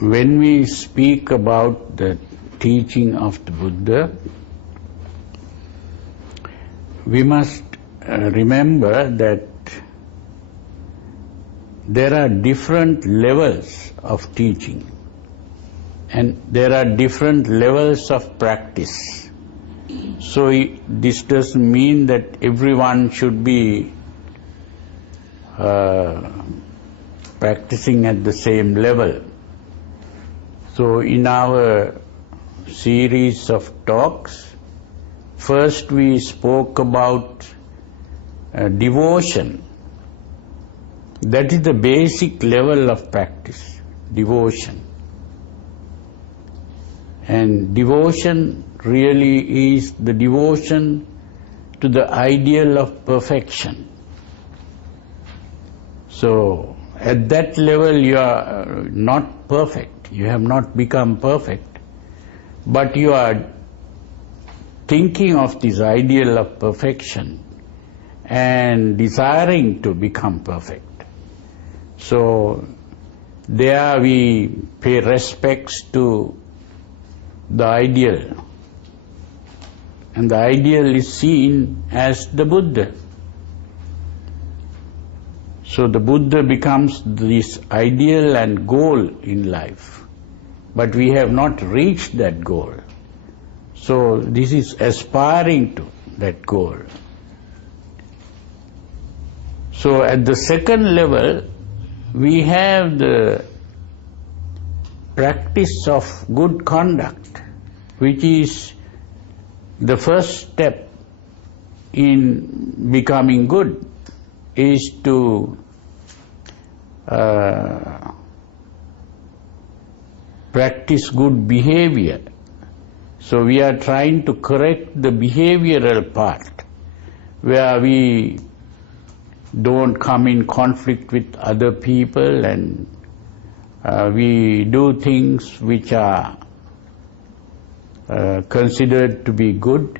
when we speak about the teaching of the Buddha, we must remember that there are different levels of teaching and there are different levels of practice. So this doesn't mean that everyone should be practicing at the same level. So in our series of talks, first we spoke about devotion. That is the basic level of practice, devotion. And devotion really is the devotion to the ideal of perfection. So at that level you are not perfect, you have not become perfect, but you are thinking of this ideal of perfection and desiring to become perfect. So there we pay respects to the ideal, and the ideal is seen as the Buddha. So the Buddha becomes this ideal and goal in life, but we have not reached that goal. So this is aspiring to that goal. So at the second level, we have the practice of good conduct, which is the first step in becoming good, is to practice good behavior. So we are trying to correct the behavioral part, where we don't come in conflict with other people and we do things which are considered to be good,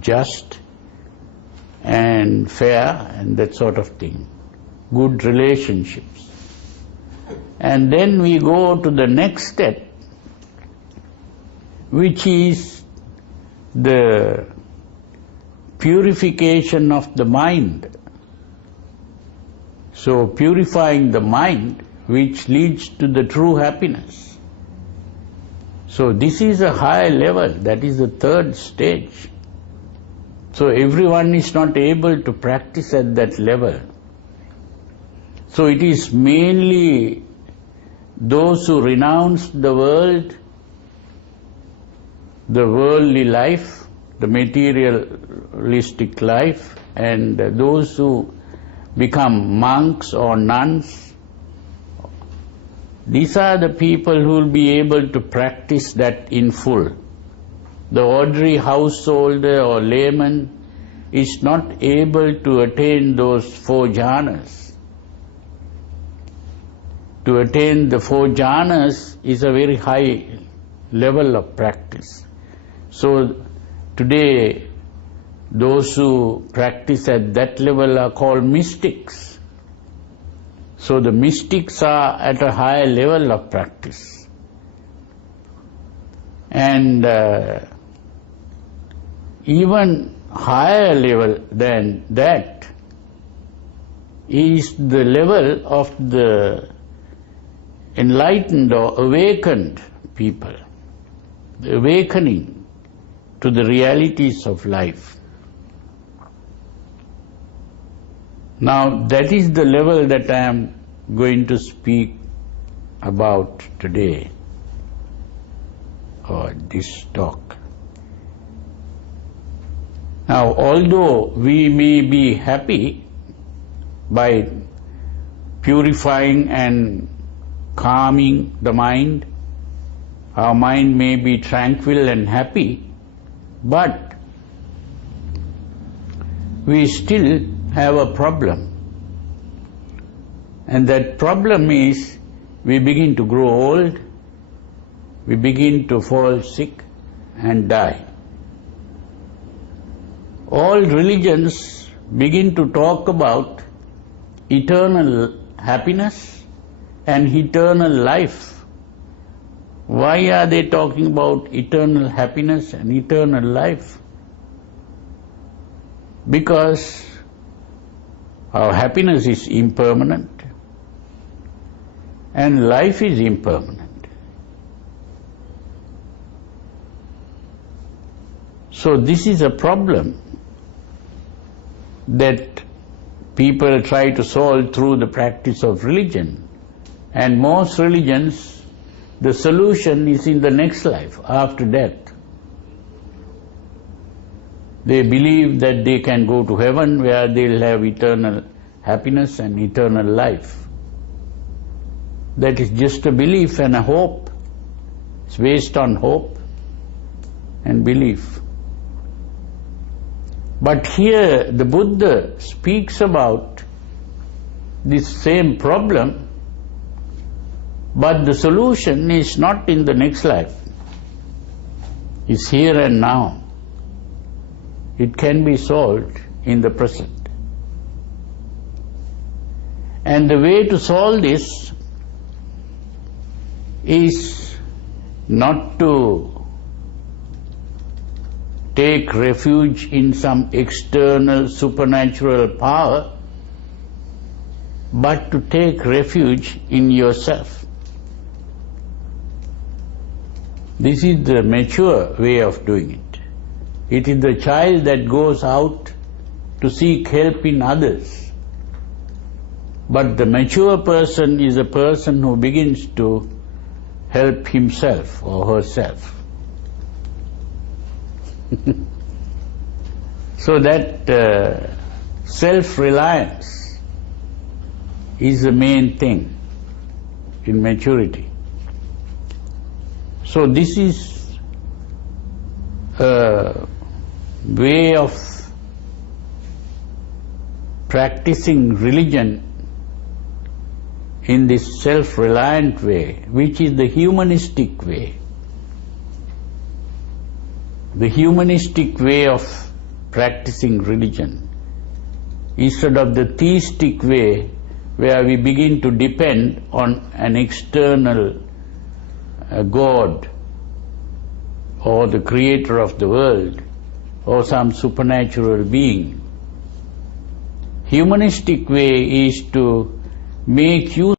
just and fair and that sort of thing. Good relationships. And then we go to the next step, which is the purification of the mind. So purifying the mind, which leads to the true happiness. So this is a higher level, that is the third stage. So everyone is not able to practice at that level. So it is mainly those who renounce the world, the worldly life, the materialistic life, and those who become monks or nuns. These are the people who will be able to practice that in full. The ordinary householder or layman is not able to attain those 4 jhanas. To attain the 4 jhanas is a very high level of practice. So today, those who practice at that level are called mystics. So the mystics are at a higher level of practice. And even higher level than that is the level of the enlightened or awakened people, the awakening to the realities of life. Now that is the level that I am going to speak about today, or this talk. Now although we may be happy by purifying and calming the mind, our mind may be tranquil and happy, but we still have a problem. And that problem is we begin to grow old, we begin to fall sick and die. All religions begin to talk about eternal happiness and eternal life. Why are they talking about eternal happiness and eternal life? Because our happiness is impermanent and life is impermanent. So this is a problem that people try to solve through the practice of religion. And most religions, the solution is in the next life, after death. They believe that they can go to heaven where they'll have eternal happiness and eternal life. That is just a belief and a hope. It's based on hope and belief. But here the Buddha speaks about this same problem, but the solution is not in the next life. It's here and now. It can be solved in the present. And the way to solve this is not to take refuge in some external supernatural power, but to take refuge in yourself. This is the mature way of doing it. It is the child that goes out to seek help in others. But the mature person is a person who begins to help himself or herself. So that self-reliance is the main thing in maturity. So this is a way of practicing religion in this self-reliant way, which is the humanistic way. The humanistic way of practicing religion, instead of the theistic way where we begin to depend on an external God or the creator of the world or some supernatural being. Humanistic way is to make use